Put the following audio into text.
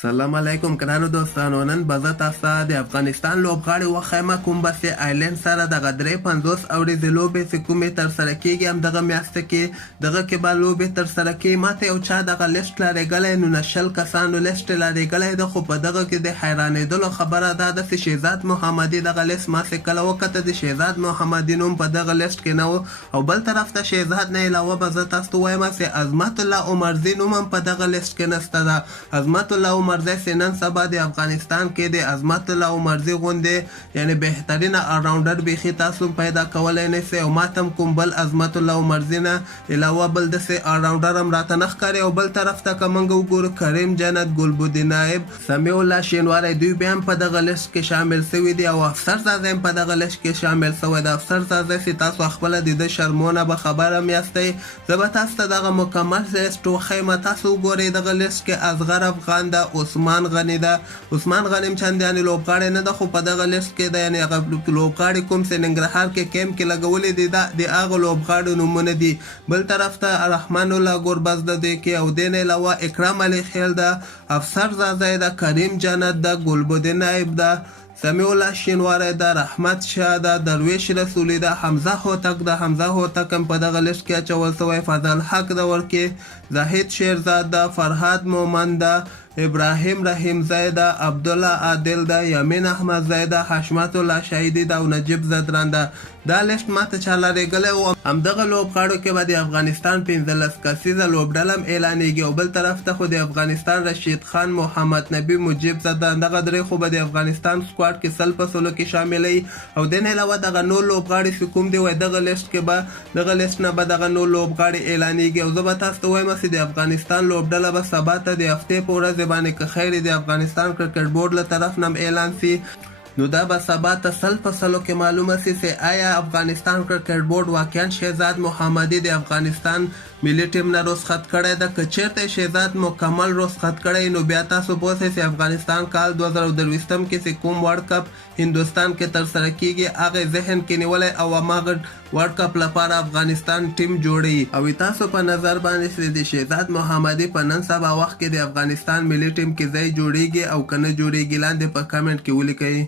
سلام علیکم ګرانو دوستانو. نن به زه تاسو ته د افغانستان لوبغاړي وښیم کوم به چې آیلینډ سره دغه 53 اوریزې لوبې چې کومې ترسره کیږي همدغه میاشته کې دغه کې به لوبې ترسره کیږي. ماته یو چا دغه لیست رالیږلی نو 90 کسانو لیست یې رالیږلی ده، خو په دغه کې د حیرانېدلو خبره دا ده چې شهزاد محمدي دغه لیست ما چې کله وکته د شهزاد محمدي نوم په دغه لیست کې نه و. او بل طرف ته شهزاد نه علاوه به زه تاسو ته وایم چې عظمت الله عمرزي نوم هم په دغه لیست کې نشته ده. عظمت الله عمرزي چې نن سبا د افغانستان کې د عظمت الله عمرزي غوندې یعنی بهترینه الراونډر بیخي تاسو پیدا کولی نه سئ، او ماته هم کوم بل عظمت الله عمرزي نه علاوه بل داسې الراونډر هم راته نه ښکاري. او بل طرف ته که موږ وګورو کریم جنت، ګلبدین نایب، سمیع الله شینواری، دوی بیا هم په دغه لیست کې شامل سوي دي، او افسر زاده هم په دغه لیست کې شامل سوی دی. افسر زاده چې تاسو خپله د ده شرمونه به خبر هم یاستئ. زه به تاسو ته دغه مکمل لیست وښیم. تاسو وګورئ دغه لیست کې اصغر افغان ده، عثمان غنی ده. عثمان غنی هم چندانې لوبغاړی نه ده، خو په دغه لیست کې ده، یعنې هغه لوبغاړي کوم چې ننګرهار کې کیمپ کې لګولي دي د هغه لوبغاړو نومونه دي. بل طرف ته رحمان الله ګربز ده دوی کې، او دې نه علاوه اکرم علي خیل ده، افسر زاده ده، کریم جنت ده، ګلبدین نایب ده، سمیع الله شینواری ده، رحمت شاه ده، درویش رسولی ده، حمزه هوتک ده. حمزه هوتک هم په دغه لیست کې اچول سوی. فضل حق ده ورکې، زاهد شیرزاد ده، فرهاد مومند ده، ابراهیم رحیم زیده، عبدالله عادل ده، یمین احمد زیده، حشمت الله شهیدی ده او نجیب زدران ده. دا لیست ماته چا رالیږلی و. همدغه لوبغاړو کې به د افغانستان 15 کسیزه لوبډله هم اعلانیږي. او بل طرف ته خو د افغانستان رشید خان، محمد نبی، مجیب زدران دغه درې خو به د افغانستان سکواډ کې 100 په 100 کې شاملوي. او دې نه علاوه دغه نور لوبغاړي چې کوم دی وایي دغه لیست کې به دغه لیست نه به دغه نور لوبغاړي اعلانیږي. او زه به تاسو ته وایم چې د افغانستان لوبډله به سبا ته د هفتې په ورځ باندې که خیر د افغانستان کرکټ بورډ له طرف نه اعلان سي، نو دا به سبا ته 100 په 100 کې معلومه سي چې آیا افغانستان کرکټ بورډ واقعا شهزاد محمدي د افغانستان ملي ټیم نه رخصت کړی ده. که چیرته شهزاد مکمل رخصت کړی نو بیا تاسو پوه شئ چې افغانستان کال 2023 کې چې کوم ورلډ کپ هندوستان کې ترسره کیږي هغه ذهن کې نیولی او هماغه ورلډ کپ لپاره افغانستان ټیم جوړوي. او تاسو په نظر باندې چې د شهزاد محمدي په نن سبا وخت کې د افغانستان ملي ټیم کې ځای جوړیږي او که نه جوړیږي لاندې په کمنټ کې ولیکئ.